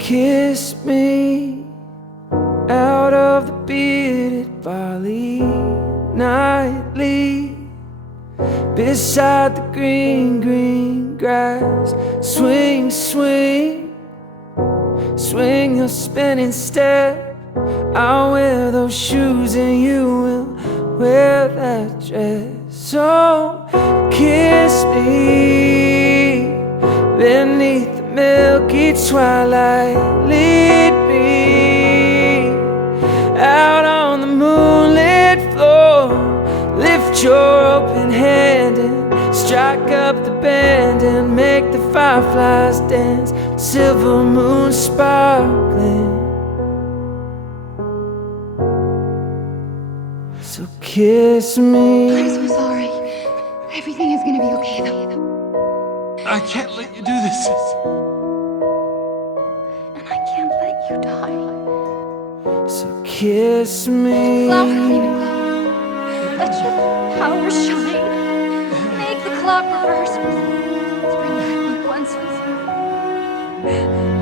kiss me out of the bearded barley nightly, beside the green, green grass. Swing, swing, swing your spinning step. I'll wear those shoes and you will wear that dress. So kiss me beneath the milky twilight. Lead me out on the moonlit floor. Lift your open hand and strike up the band and make the fireflies dance. Silver moon sparkling. So kiss me. I'm so sorry. Everything is gonna be okay though. I can't let you do this. And I can't let you die. So kiss me. Cloud can't even glow. Let your power shine. Make the clock reverse. Spring back what once was you.